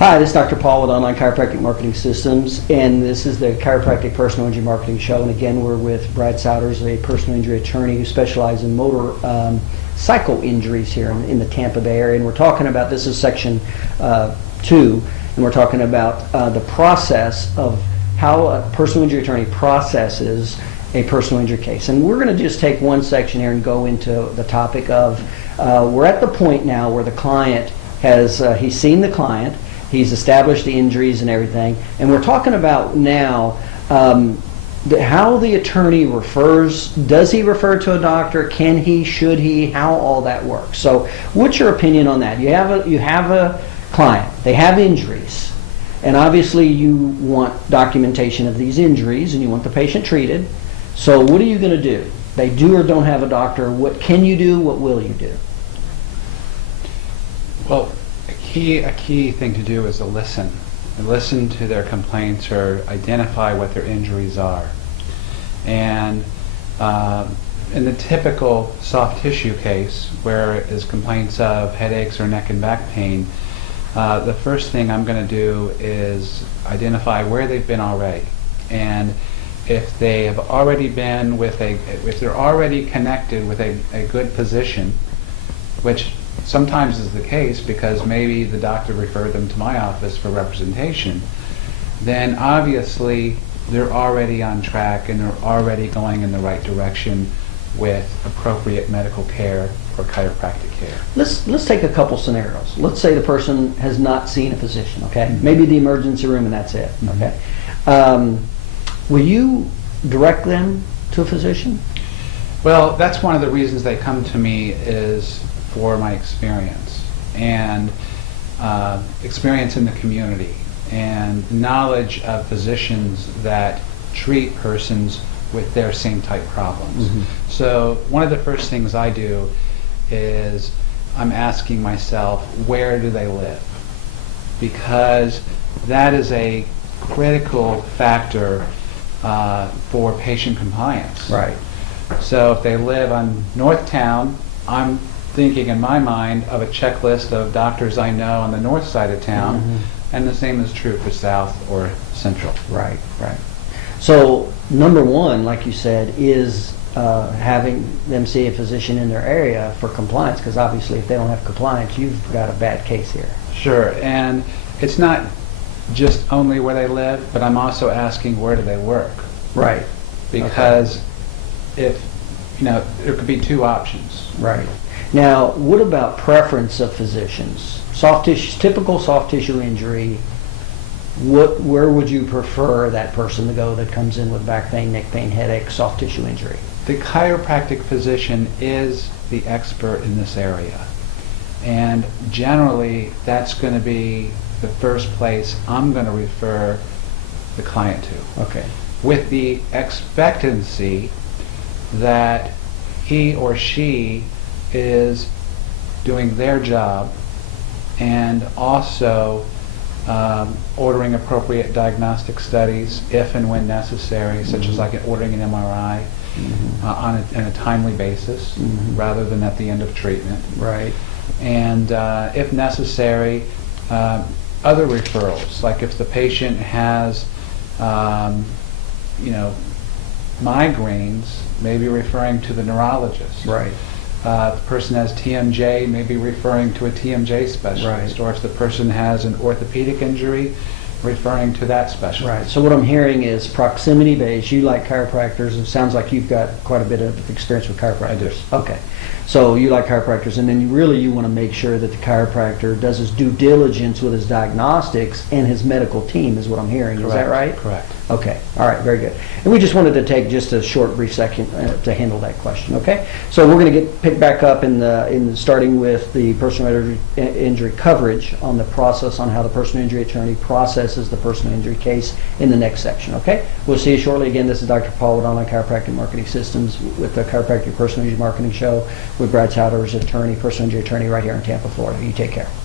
Hi, this is Dr. Paul with Online Chiropractic Marketing Systems, and this is the Chiropractic Personal Injury Marketing Show. And again, we're with Brad Souders, a personal injury attorney who specializes in motor cycle injuries here in the Tampa Bay area. And we're talking about, this is section 2, and we're talking about the process of how a personal injury attorney processes a personal injury case. And we're going to just take one section here and go into the topic of, we're at the point now where the client has, he's seen the client, he's established the injuries and everything, and we're talking about now how the attorney refers. Does he refer to a doctor? Can he? Should he? How all that works. So what's your opinion on that? You have a client, they have injuries, and obviously you want documentation of these injuries and you want the patient treated. So what are you going to do? They do or don't have a doctor. What can you do? What will you do? Well, a key thing to do is to listen. And listen to their complaints or identify what their injuries are. And in the typical soft tissue case, where it is complaints of headaches or neck and back pain, the first thing I'm going to do is identify where they've been already. And if they have already been with if they're already connected with a good physician, which sometimes is the case because maybe the doctor referred them to my office for representation, then obviously they're already on track and they're already going in the right direction with appropriate medical care or chiropractic care. Let's take a couple scenarios. Let's say the person has not seen a physician, okay? Mm-hmm. Maybe the emergency room and that's it, mm-hmm. Okay? Will you direct them to a physician? Well, that's one of the reasons they come to me is for my experience and experience in the community and knowledge of physicians that treat persons with their same type problems. Mm-hmm. So one of the first things I do is I'm asking myself, where do they live? Because that is a critical factor for patient compliance. Right. So if they live on North Town, I'm thinking in my mind of a checklist of doctors I know on the north side of town, mm-hmm. and the same is true for South or Central. Right, right. So number one, like you said, is having them see a physician in their area for compliance, because obviously if they don't have compliance, you've got a bad case here. Sure, and it's not just only where they live, but I'm also asking where do they work. Right. Because if, there could be two options. Right. Now, what about preference of physicians? Soft tissue, typical soft tissue injury, where would you prefer that person to go that comes in with back pain, neck pain, headache, soft tissue injury? The chiropractic physician is the expert in this area. And generally, that's going to be the first place I'm going to refer the client to. Okay. With the expectancy that he or she is doing their job and also ordering appropriate diagnostic studies if and when necessary, such as like ordering an MRI mm-hmm. On a timely basis mm-hmm. rather than at the end of treatment. Right. And if necessary, other referrals, like if the patient has migraines, maybe referring to the neurologist. Right. If the person has TMJ, maybe referring to a TMJ specialist. Right. Or if the person has an orthopedic injury, referring to that specialist. Right. So what I'm hearing is proximity based. You like chiropractors. It sounds like you've got quite a bit of experience with chiropractors. I do. Okay. So you like chiropractors, and then you want to make sure that the chiropractor does his due diligence with his diagnostics and his medical team, is what I'm hearing. Correct. Is that right? Correct. Okay. All right. Very good. And we just wanted to take just a short, brief second to handle that question. Okay. So we're going to pick back up in starting with the personal injury coverage on the process on how the personal injury attorney processes the personal injury case in the next section. Okay. We'll see you shortly. Again, this is Dr. Paul with Online Chiropractic Marketing Systems with the Chiropractic Personal Injury Marketing Show with Brad Souders, attorney, personal injury attorney right here in Tampa, Florida. You take care.